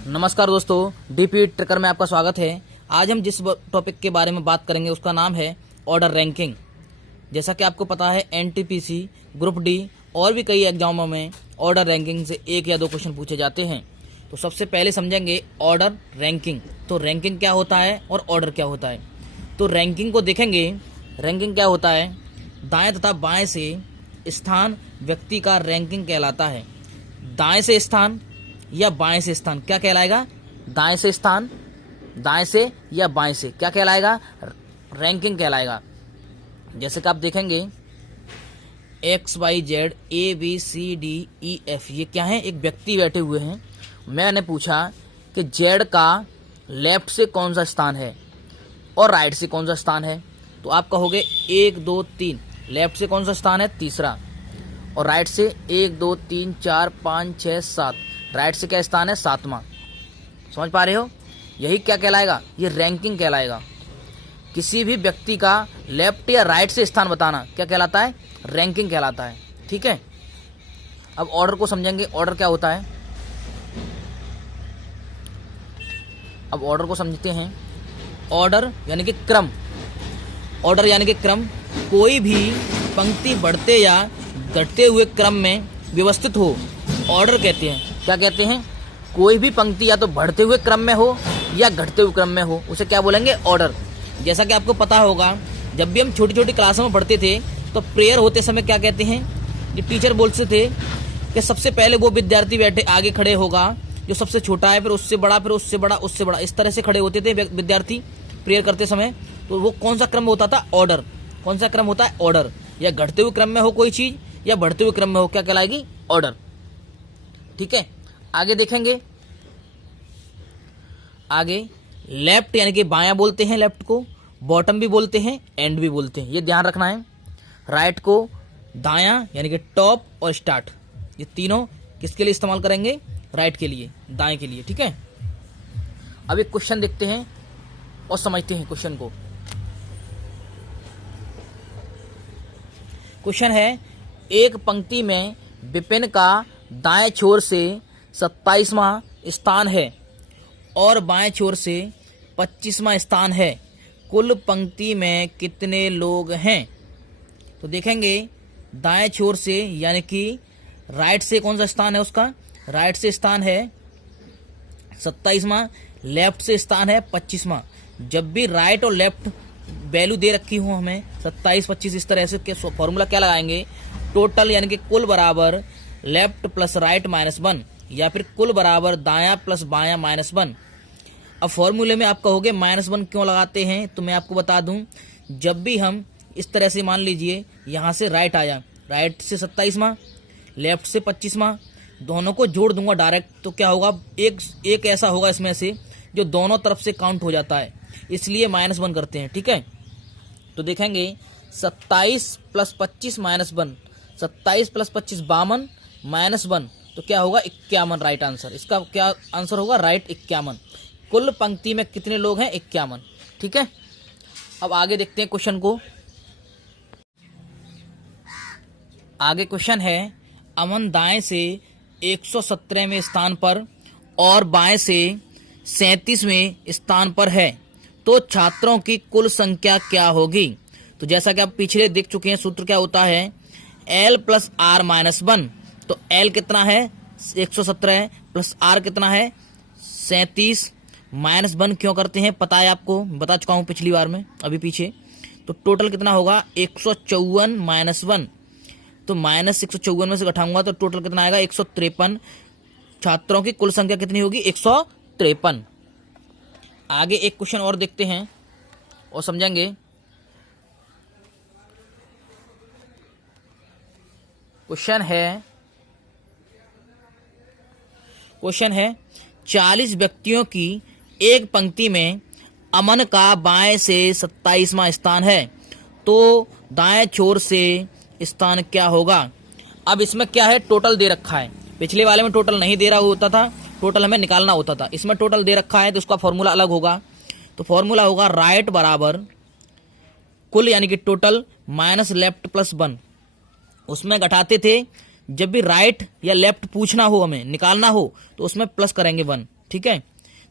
नमस्कार दोस्तों, डीपी ट्रिकर में आपका स्वागत है। आज हम जिस टॉपिक के बारे में बात करेंगे उसका नाम है ऑर्डर रैंकिंग। जैसा कि आपको पता है एनटीपीसी, ग्रुप डी और भी कई एग्जामों में ऑर्डर रैंकिंग से एक या दो क्वेश्चन पूछे जाते हैं। तो सबसे पहले समझेंगे ऑर्डर रैंकिंग। तो रैंकिंग क्या होता है और ऑर्डर क्या होता है। तो रैंकिंग को देखेंगे। रैंकिंग क्या होता है, दाएं तथा बाएं से स्थान व्यक्ति का रैंकिंग कहलाता है। दाएं से स्थान या बाएं से स्थान क्या कहलाएगा, दाएं से स्थान, दाएं से या बाएं से क्या कहलाएगा, रैंकिंग कहलाएगा। जैसे कि आप देखेंगे X Y Z A B C D E F, ये क्या है, एक व्यक्ति बैठे हुए हैं। मैंने पूछा कि जेड का लेफ्ट से कौन सा स्थान है और राइट से कौन सा स्थान है। तो आप कहोगे 1 2 3, लेफ्ट से कौन सा स्थान है, तीसरा, और राइट से 1 2 3 4 5 6 7, राइट से क्या स्थान है, 7वां। समझ पा रहे हो, यही क्या कहलाएगा, ये रैंकिंग कहलाएगा। किसी भी व्यक्ति का लेफ्ट या राइट से स्थान बताना क्या कहलाता है, रैंकिंग कहलाता है। ठीक है, अब ऑर्डर को समझेंगे। ऑर्डर क्या होता है, अब ऑर्डर को समझते हैं। ऑर्डर यानी कि क्रम, ऑर्डर यानी कि क्रम, कोई भी पंक्ति बढ़ते या घटते हुए क्रम में व्यवस्थित हो, ऑर्डर कहते हैं। क्या कहते हैं, कोई भी पंक्ति या तो बढ़ते हुए क्रम में हो या घटते हुए क्रम में हो, उसे क्या बोलेंगे, ऑर्डर। जैसा कि आपको पता होगा, जब भी हम छोटी छोटी क्लासों में पढ़ते थे तो प्रेयर होते समय क्या कहते हैं, ये टीचर बोलते थे कि सबसे पहले वो विद्यार्थी बैठे आगे खड़े होगा जो सबसे छोटा है, फिर उससे बड़ा, फिर उससे बड़ा, उससे बड़ा, इस तरह से खड़े होते थे विद्यार्थी प्रेयर करते समय। तो वो कौन सा क्रम होता था, ऑर्डर। कौन सा क्रम होता है, ऑर्डर। या घटते हुए क्रम में हो कोई चीज या बढ़ते हुए क्रम में हो, क्या कहलाएगी, ऑर्डर। ठीक है, आगे देखेंगे। आगे लेफ्ट यानी कि बायां बोलते हैं, लेफ्ट को बॉटम भी बोलते हैं, एंड भी बोलते हैं, ये ध्यान रखना है। राइट को दायां यानी कि टॉप और स्टार्ट, ये तीनों किसके लिए इस्तेमाल करेंगे, राइट के लिए, दाएं के लिए। ठीक है, अब एक क्वेश्चन देखते हैं और समझते हैं क्वेश्चन को। क्वेश्चन है, एक पंक्ति में विपिन का दाएं छोर से 27वां स्थान है और बाएं छोर से 25वां स्थान है, कुल पंक्ति में कितने लोग हैं। तो देखेंगे दाएं छोर से यानी कि राइट से कौन सा स्थान है, उसका राइट से स्थान है 27वां, लेफ्ट से स्थान है 25वां। जब भी राइट और लेफ्ट वैल्यू दे रखी हो हमें 27 25, इस तरह से फॉर्मूला क्या लगाएंगे, टोटल यानी कि कुल बराबर लेफ्ट प्लस राइट माइनस 1, या फिर कुल बराबर दायां प्लस बायां माइनस 1। अब फॉर्मूले में आप कहोगे -1 क्यों लगाते हैं, तो मैं आपको बता दूं, जब भी हम इस तरह से मान लीजिए यहां से राइट आया, राइट से 27वां, लेफ्ट से 25वां, दोनों को जोड़ दूंगा डायरेक्ट, तो क्या होगा, एक ऐसा होगा इसमें से जो दोनों तरफ से काउंट हो जाता है, इसलिए -1 करते हैं। ठीक है, तो देखेंगे 27 प्लस 25 -1, 27 प्लस 25 52 -1, तो क्या होगा, 51 राइट आंसर। इसका क्या आंसर होगा, राइट 51। कुल पंक्ति में कितने लोग हैं, 51। ठीक है, अब आगे देखते हैं क्वेश्चन को। आगे क्वेश्चन है, अमन दाएं से 117वें स्थान पर और बाएं से 37वें स्थान पर है, तो छात्रों की कुल संख्या क्या होगी। तो जैसा कि आप पिछले देख चुके हैं, सूत्र क्या होता है, L प्लस R माइनस 1। तो L कितना है, 117 है, प्लस R कितना है, 37, माइनस 1 क्यों करते हैं, पता है आपको, बता चुका हूं पिछली बार में, अभी पीछे। तो टोटल कितना होगा, 154 माइनस 1, तो -154 में से घटाऊंगा तो टोटल कितना आएगा, 153। छात्रों की कुल संख्या कितनी होगी, 153। आगे एक क्वेश्चन और देखते हैं और समझेंगे। क्वेश्चन है 40 व्यक्तियों की एक पंक्ति में अमन का बाएं से 27वां स्थान है, तो दाएं छोर से स्थान क्या होगा। अब इसमें क्या है, टोटल दे रखा है, पिछले वाले में टोटल नहीं दे रहा होता था, टोटल हमें निकालना होता था, इसमें टोटल दे रखा है तो उसका फॉर्मूला अलग होगा। तो फॉर्मूला होगा राइट बराबर कुल यानी कि टोटल माइनस लेफ्ट प्लस 1। उसमें घटाते थे, जब भी राइट या लेफ्ट पूछना हो, हमें निकालना हो, तो उसमें प्लस करेंगे 1। ठीक है।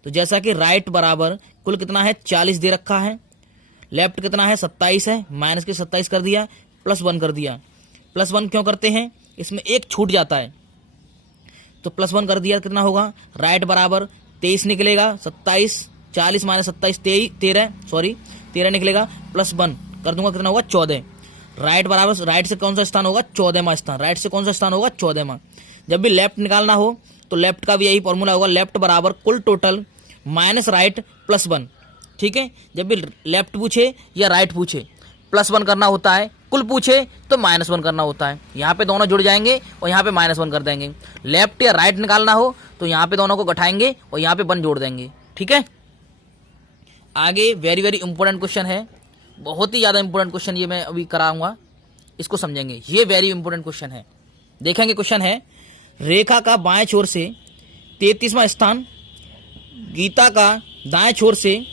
तो जैसा कि राइट बराबर कुल कितना है 40 दे रखा है, लेफ्ट कितना है 27 है, माइनस के 27 कर दिया, +1 कर दिया। +1 क्यों करते हैं, इसमें एक छूट जाता है, तो +1 कर दिया, कितना होगा राइट बराबर 23 निकलेगा, 27 40 माइनस 27 13 निकलेगा, +1 कर दूंगा, कितना होगा 14। राइट बराबर राइट से कौन सा स्थान होगा 14वां स्थान, राइट से कौन सा स्थान होगा 14वां। जब भी लेफ्ट निकालना हो तो लेफ्ट का भी यही फॉर्मूला होगा, लेफ्ट बराबर कुल टोटल माइनस राइट +1, ठीक है। जब भी लेफ्ट पूछे या राइट पूछे +1 करना होता है, कुल पूछे तो -1 करना होता है। यहाँ पे दोनों जुड़ जाएंगे और यहाँ पे -1 कर देंगे। लेफ्ट या राइट निकालना हो तो यहाँ पे दोनों को घटाएंगे और यहाँ पे 1 जोड़ देंगे, ठीक है। आगे वेरी वेरी इंपॉर्टेंट क्वेश्चन है, बहुत ही ज़्यादा इंपॉर्टेंट क्वेश्चन ये मैं अभी कराऊंगा, इसको समझेंगे, ये वेरी इंपॉर्टेंट क्वेश्चन है। देखेंगे क्वेश्चन है, रेखा का बाएं छोर से 33वां स्थान, गीता का दाएं छोर से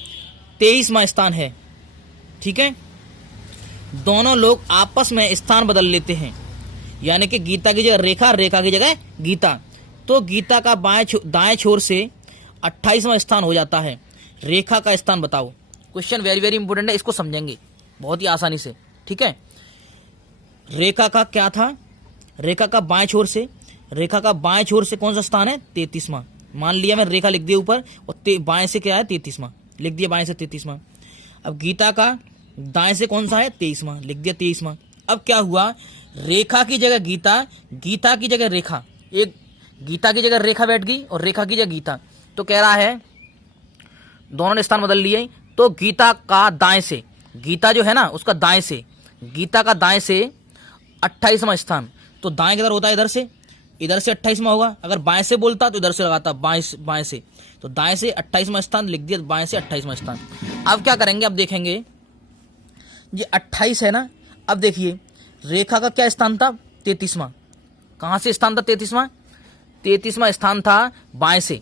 23वां स्थान है, ठीक है। दोनों लोग आपस में स्थान बदल लेते हैं, यानी कि गीता की जगह रेखा, रेखा की जगह गीता, तो गीता का दाएं छोर से 28वां स्थान हो जाता है। रेखा का स्थान बताओ। क्वेश्चन वेरी वेरी इंपॉर्टेंट है, इसको समझेंगे बहुत ही आसानी से, ठीक है। रेखा का क्या था, रेखा का बाएं छोर से, रेखा का बाएं छोर से कौन सा स्थान है 33वां, मान लिया मैं, रेखा लिख दिया ऊपर और बाएं से क्या है 33वां, लिख दिया बाएं से 33वां। अब गीता का दाएं से कौन सा है 23वां, लिख दिया 23वां। अब क्या हुआ, रेखा की जगह गीता, गीता की जगह रेखा, एक गीता की जगह रेखा बैठ गई और रेखा की जगह गीता, तो कह रहा है दोनों ने स्थान बदल लिए, तो गीता का दाएं से, गीता जो है ना उसका दाएं से, गीता का दाएं से 28वां स्थान, तो दाएं किधर होता है इधर से 28वां होगा। अगर बाएं से बोलता तो इधर से लगाता, बाएं से, तो दाएं से 28वां स्थान लिख दिया, बाएं से 28वां स्थान। अब क्या करेंगे, अब देखेंगे ये 28 है ना, अब देखिए रेखा का क्या स्थान था 33वां, कहां से स्थान था 33वां स्थान था बाएं से,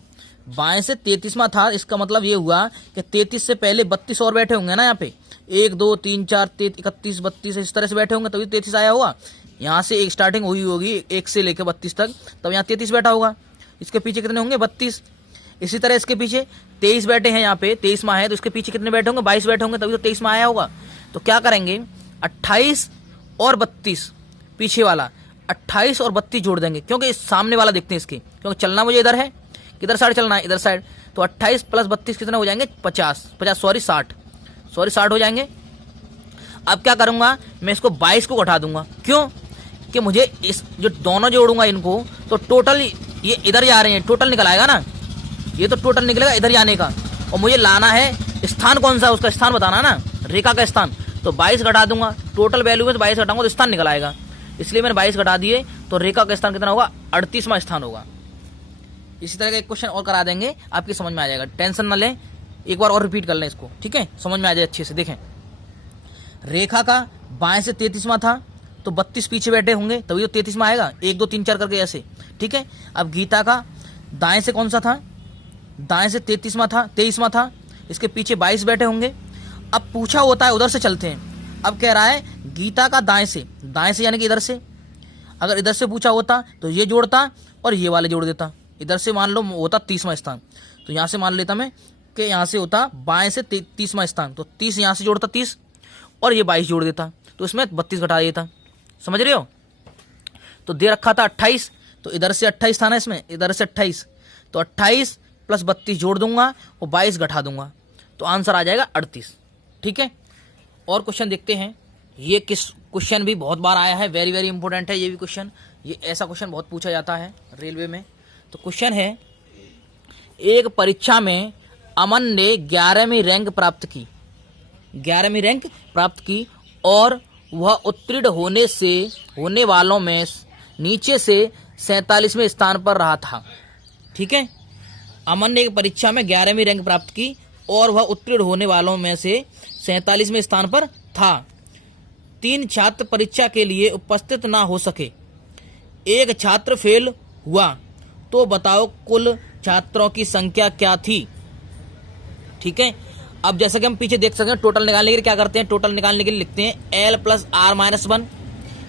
बाएं से 33वां था। इसका मतलब ये हुआ कि 33 से पहले 32 और बैठे होंगे ना यहाँ पे, 1 2 3 4 31 32 इस तरह से बैठे होंगे, तभी 33 आया होगा। यहाँ से एक स्टार्टिंग हुई होगी 1 से लेकर 32 तक, तब यहाँ 33 बैठा होगा। इसके पीछे कितने होंगे 32। इसी तरह इसके पीछे 23 बैठे हैं, यहाँ पे 23वां है, तो इसके पीछे कितने बैठे होंगे 22 बैठे होंगे, तभी तो 23वां आया होगा। तो क्या करेंगे 28 और 32 पीछे वाला, 28 और 32 जोड़ देंगे, क्योंकि इस सामने वाला देखते हैं इसके, क्योंकि चलना मुझे इधर है, किधर साइड चलना है इधर साइड, तो 28 + 32 कितने हो जाएंगे 60 हो जाएंगे। अब क्या करूंगा मैं, इसको 22 को घटा दूंगा, क्यों कि मुझे इस जो दोनों जोड़ूंगा इनको तो टोटल ये इधर जा रहे हैं, टोटल निकल आएगा ना, ये तो टोटल निकलेगा इधर जाने का, और मुझे लाना है स्थान कौन सा, उसका स्थान बताना ना, रेखा का स्थान। तो 22 घटा दूंगा, टोटल वैल्यू में 22 घटाऊंगा तो स्थान निकल आएगा, इसलिए मैंने 22 घटा दिए, तो रेखा का स्थान कितना होगा 38वां स्थान होगा। इसी तरह का एक क्वेश्चन और करा देंगे, आपकी समझ में आ जाएगा, टेंशन न लें, एक बार और रिपीट कर लें इसको, ठीक है, समझ में आ जाए अच्छे से। देखें रेखा का बाएं से 33वां था, तो 32 पीछे बैठे होंगे, तभी तो 33वां आएगा, 1 2 3 4 करके ऐसे, ठीक है। अब गीता का दाएं से कौन सा था, दाएं से 23वां था, इसके पीछे 22 बैठे होंगे। अब पूछा होता है, उधर से चलते हैं, अब कह रहा है गीता का दाएं से यानी कि इधर से, अगर इधर से पूछा होता तो ये जोड़ता और ये वाले जोड़ देता, इधर से मान लो होता 30वां स्थान, तो यहाँ से मान लेता मैं कि यहाँ से होता बाएं से 30वां स्थान, तो 30 यहाँ से जोड़ता 30 और ये 22 जोड़ देता, तो इसमें 32 घटा देता, समझ रहे हो। तो दे रखा था 28, तो इधर से 28 था ना इसमें, इधर से 28, तो 28 + 32 जोड़ दूंगा और 22 घटा दूंगा, तो आंसर आ जाएगा 38, ठीक है। और क्वेश्चन देखते हैं, ये क्वेश्चन भी बहुत बार आया है, वेरी वेरी इंपॉर्टेंट है ये भी क्वेश्चन, ये ऐसा क्वेश्चन बहुत पूछा जाता है रेलवे में। तो क्वेश्चन है, एक परीक्षा में अमन ने 11वीं रैंक प्राप्त की और वह उत्तीर्ण होने वालों में नीचे से 47वें स्थान पर रहा था, ठीक है। अमन ने एक परीक्षा में 11वीं रैंक प्राप्त की और वह उत्तीर्ण होने वालों में से 47वें स्थान पर था। 3 छात्र परीक्षा के लिए उपस्थित ना हो सके, एक छात्र फेल हुआ, तो बताओ कुल छात्रों की संख्या क्या थी, ठीक है। अब जैसा कि हम पीछे देख सकते हैं, टोटल निकालने के लिए क्या करते हैं, टोटल निकालने के लिए लिखते हैं L + R - 1,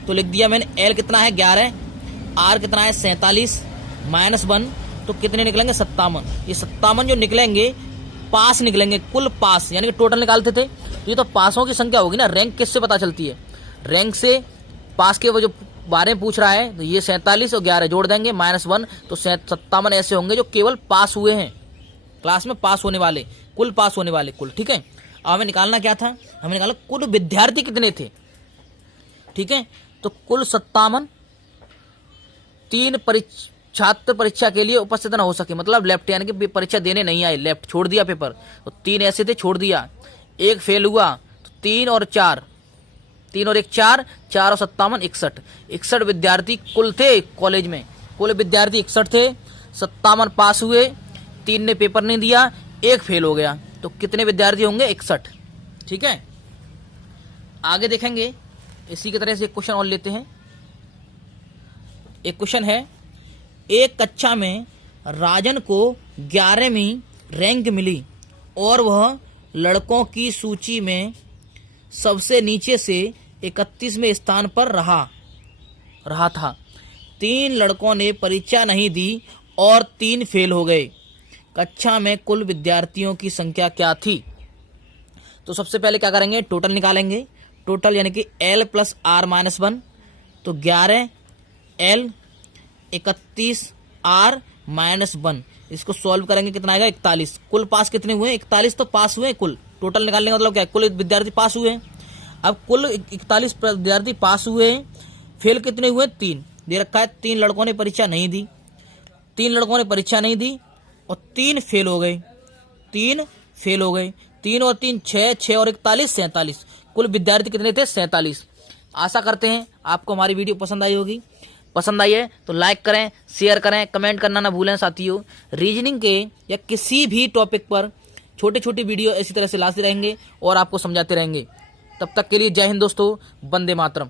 तो लिख दिया मैंने L कितना है 11, R कितना है 47 -1, तो कितने निकलेंगे 57। ये 57 जो निकलेंगे पास निकलेंगे, कुल पास यानी कि टोटल निकालते थे। ये तो पासों की संख्या होगी ना। रैंक किससे पता चलती है? रैंक से। पास के वो जो बारे में पूछ रहा है, तो ये 47 और 11 जोड़ देंगे -1, तो 57 ऐसे होंगे जो केवल पास हुए हैं, क्लास में पास होने वाले, कुल पास होने वाले कुल। ठीक है, अब हमें निकालना क्या था? हमें निकाला कुल विद्यार्थी कितने थे। ठीक है, तो कुल 57, 3 छात्र परीक्षा के लिए उपस्थित न हो सके, मतलब लेफ्ट, यानी कि परीक्षा देने नहीं आए, लेफ्ट, छोड़ दिया पेपर। तो 3 ऐसे थे, छोड़ दिया। 1 फेल हुआ, तो 3 और 4, 3 और 1 4, 4 और 57 61। 61 विद्यार्थी कुल थे कॉलेज में। कुल विद्यार्थी 61 थे, 57 पास हुए, 3 ने पेपर नहीं दिया, 1 फेल हो गया। तो कितने विद्यार्थी होंगे? 61। ठीक है, आगे देखेंगे। इसी की तरह से एक क्वेश्चन और लेते हैं। एक क्वेश्चन है, एक कक्षा में राजन को 11वीं रैंक मिली और वह लड़कों की सूची में सबसे नीचे से 31वें स्थान पर रहा था। 3 लड़कों ने परीक्षा नहीं दी और 3 फेल हो गए। कक्षा में कुल विद्यार्थियों की संख्या क्या थी? तो सबसे पहले क्या करेंगे? टोटल निकालेंगे। टोटल यानी कि L + R - 1, तो 11L 31R - 1, इसको सॉल्व करेंगे, कितना आएगा? 41। कुल पास कितने हुए? 41 तो पास हुए कुल। टोटल निकालने का मतलब क्या है? कुल विद्यार्थी पास हुए हैं। अब कुल 41 विद्यार्थी पास हुए हैं, फेल कितने हुए? 3 दे रखा है। 3 लड़कों ने परीक्षा नहीं दी, 3 लड़कों ने परीक्षा नहीं दी और 3 फेल हो गए, 3 फेल हो गए। 3 और 3 6, 6 और 41 47। कुल विद्यार्थी कितने थे? 47। आशा करते हैं आपको हमारी वीडियो पसंद आई होगी। पसंद आई है तो लाइक करें, शेयर करें, कमेंट करना ना भूलें साथियों। रीजनिंग के या किसी भी टॉपिक पर छोटे छोटे वीडियो इसी तरह से लाते रहेंगे और आपको समझाते रहेंगे। तब तक के लिए जय हिंद दोस्तों, वंदे मातरम।